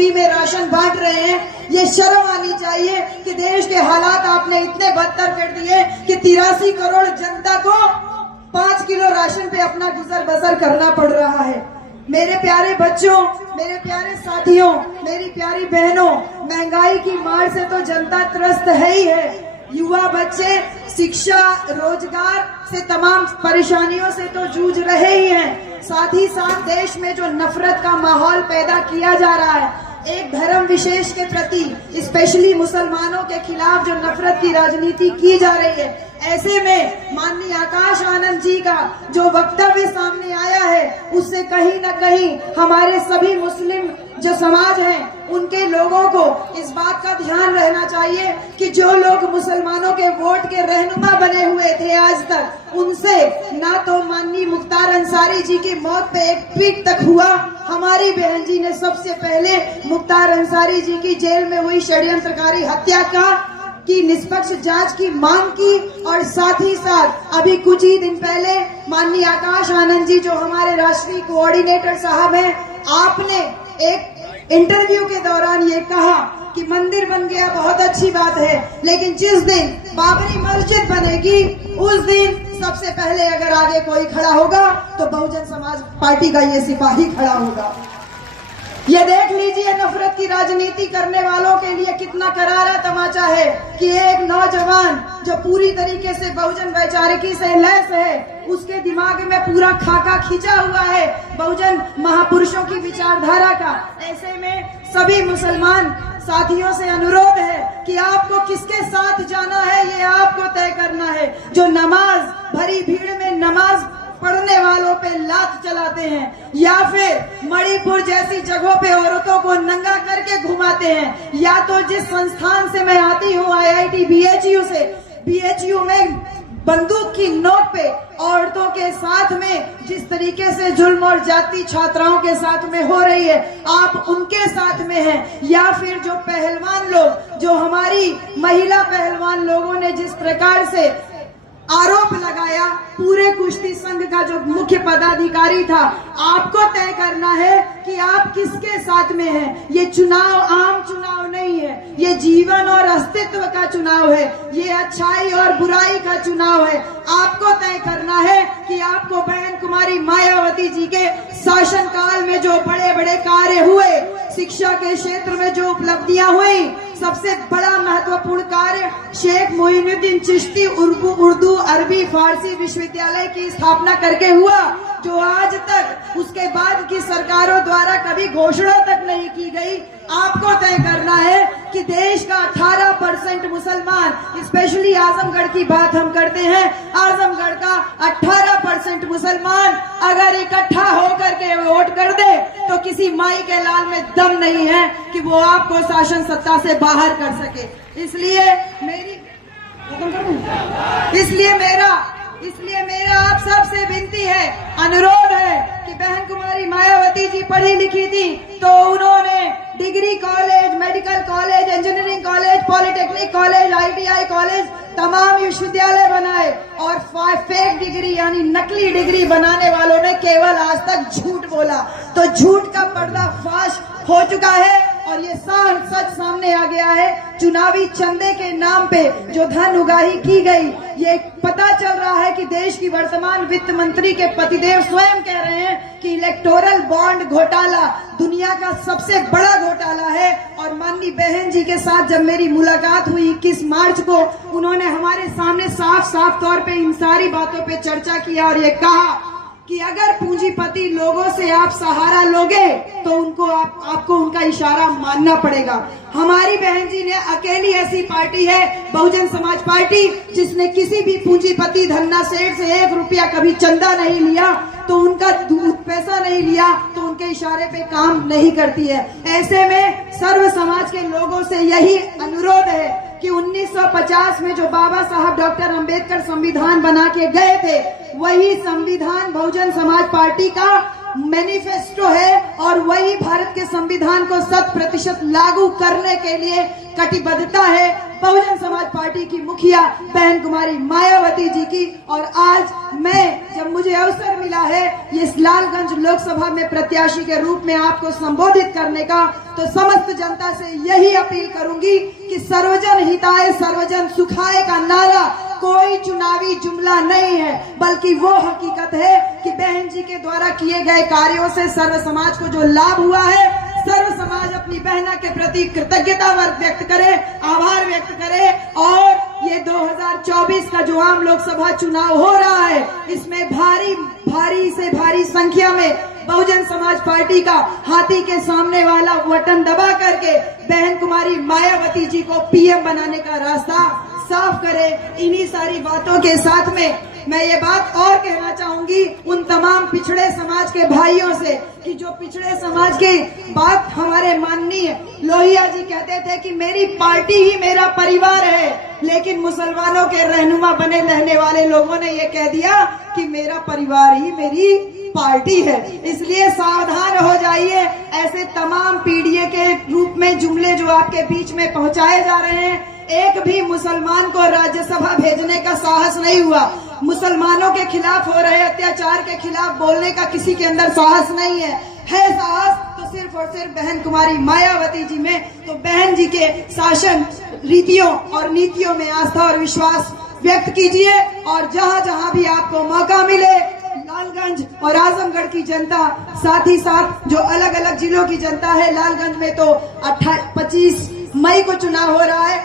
Free में ration बांट रहे हैं। ये शर्म आनी चाहिए कि देश के हालात आपने इतने बदतर कर दिए कि 83 करोड़ जनता को 5 किलो राशन पे अपना गुजर बसर करना पड़ रहा है। मेरे प्यारे बच्चों, मेरे प्यारे साथियों, मेरी प्यारी बहनों, महंगाई की मार से तो जनता त्रस्त है ही है। युवा बच्चे शिक्षा, रोजगार से तमाम परेशानियों से तो जूझ रहे ही हैं। साथ ही साथ देश में जो नफरत का माहौल पैदा किया जा रहा है, एक धर्म विशेष के प्रति, स्पेशली मुसलमानों के खिलाफ जो नफरत की राजनीति की जा रही है, ऐसे में माननीय आकाश आनंद जी का जो वक्तव्य सामने आया है, उससे कहीं न कहीं हमारे सभी मुस्लिम जो समाज है उनके लोगों को इस बात का ध्यान रहना चाहिए कि जो लोग मुसलमानों के वोट के रहनुमा बने हुए थे आज तक, उनसे ना तो माननीय मुख्तार अंसारी जी की मौत पे एक ट्वीट तक हुआ। हमारी बहन जी ने सबसे पहले मुख्तार अंसारी जी की जेल में हुई षड्यंत्रकारी हत्या की निष्पक्ष जांच की मांग की, और साथ ही साथ अभी कुछ ही दिन पहले माननीय आकाश आनंद जी जो हमारे राष्ट्रीय कोऑर्डिनेटर साहब हैं, आपने एक इंटरव्यू के दौरान ये कहा कि मंदिर बन गया बहुत अच्छी बात है, लेकिन जिस दिन बाबरी मस्जिद बनेगी उस दिन सबसे पहले अगर आगे कोई खड़ा होगा तो बहुजन समाज पार्टी का ये सिपाही खड़ा होगा। ये देख लीजिए नफरत की राजनीति करने वालों के लिए कितना करारा तमाचा है कि एक नौजवान जो पूरी तरीके से बहुजन वैचारिकी से लैस है, उसके दिमाग में पूरा खाका खींचा हुआ है बहुजन महापुरुषों की विचारधारा का। ऐसे में सभी मुसलमान साथियों से अनुरोध है कि आपको किसके साथ जाना है ये आपको तय करना है। जो नमाज भरी भीड़ में नमाज पढ़ने वालों पे लात चलाते हैं, या फिर मणिपुर जैसी जगहों पे औरतों को नंगा करके घुमाते हैं, या तो जिस संस्थान से मैं आती हूँ IIT BHU से, BHU में बंदूक की नोक पे औरतों के साथ में जिस तरीके से जुल्म और जाति छात्राओं के साथ में हो रही है, आप उनके साथ में हैं। या फिर जो पहलवान लोग, जो हमारी महिला पहलवान लोगों ने जिस प्रकार से आरोप लगाया, पूरे कुश्ती संघ का जो मुख्य पदाधिकारी था, आपको तय करना है कि आप किसके साथ में हैं। ये चुनाव आम चुनाव नहीं है, ये जीवन और अस्तित्व का चुनाव है, ये अच्छाई और बुराई का चुनाव है। आपको तय करना है कि आपको बहन कुमारी मायावती जी के शासन काल में जो बड़े बड़े कार्य हुए, शिक्षा के क्षेत्र में जो उपलब्धियां हुई, सबसे बड़ा महत्वपूर्ण कार्य शेख मोइनुद्दीन चिश्ती उर्दू अरबी फारसी विश्वविद्यालय की स्थापना करके हुआ, जो आज तक उसके बाद की सरकारों द्वारा कभी घोषणा तक नहीं की गई। आपको तय करना है कि देश का 18% मुसलमान, स्पेशली आजमगढ़ की बात हम करते हैं, आजमगढ़ का 18% मुसलमान अगर इकट्ठा होकर के वोट कर दे तो किसी माई के लाल में दम नहीं है कि वो आपको शासन सत्ता से बाहर कर सके। इसलिए मेरा आप सबसे विनती है, अनुरोध है कि बहन कुमारी मायावती जी पढ़ी लिखी थी तो उन्होंने degree college, medical college, engineering college, polytechnic college, ITI college, तमाम विश्वविद्यालय बनाए, और फेक डिग्री यानी नकली डिग्री बनाने वालों ने केवल आज तक झूठ बोला। तो झूठ का पर्दाफाश हो चुका है और ये सच सामने आ गया है। चुनावी चंदे के नाम पे जो धन उगाही की गई, ये पता चल रहा है कि देश की वर्तमान वित्त मंत्री के पतिदेव स्वयं कह रहे हैं कि इलेक्टोरल बॉन्ड घोटाला दुनिया का सबसे बड़ा घोटाला है। और माननीय बहन जी के साथ जब मेरी मुलाकात हुई 21 मार्च को, उन्होंने हमारे सामने साफ तौर पे इन सारी बातों पे चर्चा किया और ये कहा कि अगर पूंजीपति लोगों से आप सहारा लोगे तो आपको उनका इशारा मानना पड़ेगा। हमारी बहन जी ने अकेली ऐसी पार्टी है बहुजन समाज पार्टी जिसने किसी भी पूंजीपति धन्ना सेठ से 1 रुपया कभी चंदा नहीं लिया, तो उनका पैसा नहीं लिया तो उनके इशारे पे काम नहीं करती है। ऐसे में सर्व समाज के लोगों से यही अनुरोध है कि 1950 में जो बाबा साहब डॉक्टर अंबेडकर संविधान बना के गए थे, वही संविधान बहुजन समाज पार्टी का मैनिफेस्टो है और वही भारत के संविधान को 100% लागू करने के लिए कटिबद्धता है बहुजन समाज पार्टी की मुखिया बहन कुमारी मायावती जी की। और आज जब मुझे अवसर मिला है इस लालगंज लोकसभा में प्रत्याशी के रूप में आपको संबोधित करने का, तो समस्त जनता से यही अपील करूंगी कि सर्वजन हिताय सर्वजन सुखाय का नारा कोई चुनावी जुमला नहीं है, बल्कि वो हकीकत है कि बहन जी के द्वारा किए गए कार्यों से सर्व समाज को जो लाभ हुआ है, सर्व समाज अपनी बहना के प्रति कृतज्ञता व्यक्त करे, आभार व्यक्त करे। और ये 2024 का जो आम लोकसभा चुनाव हो रहा है, इसमें भारी से भारी संख्या में बहुजन समाज पार्टी का हाथी के सामने वाला बटन दबा करके बहन कुमारी मायावती जी को पीएम बनाने का रास्ता साफ करे। इन्हीं सारी बातों के साथ में मैं ये बात और कहना चाहूंगी उन तमाम पिछड़े समाज के भाइयों से कि जो पिछड़े समाज की बात हमारे माननीय लोहिया जी कहते थे कि मेरी पार्टी ही मेरा परिवार है, लेकिन मुसलमानों के रहनुमा बने रहने वाले लोगों ने ये कह दिया कि मेरा परिवार ही मेरी पार्टी है। इसलिए सावधान हो जाइए, ऐसे तमाम पीडीए के रूप में जुमले जो आपके बीच में पहुंचाए जा रहे हैं, एक भी मुसलमान को राज्यसभा भेजने का साहस नहीं हुआ। मुसलमानों के खिलाफ हो रहे अत्याचार के खिलाफ बोलने का किसी के अंदर साहस नहीं है साहस तो सिर्फ और सिर्फ बहन कुमारी मायावती जी में। तो बहन जी के शासन रीतियों और नीतियों में आस्था और विश्वास व्यक्त कीजिए, और जहां जहां भी आपको मौका मिले लालगंज और आजमगढ़ की जनता, साथ ही साथ जो अलग अलग जिलों की जनता है, लालगंज में तो 25 मई को चुनाव हो रहा है।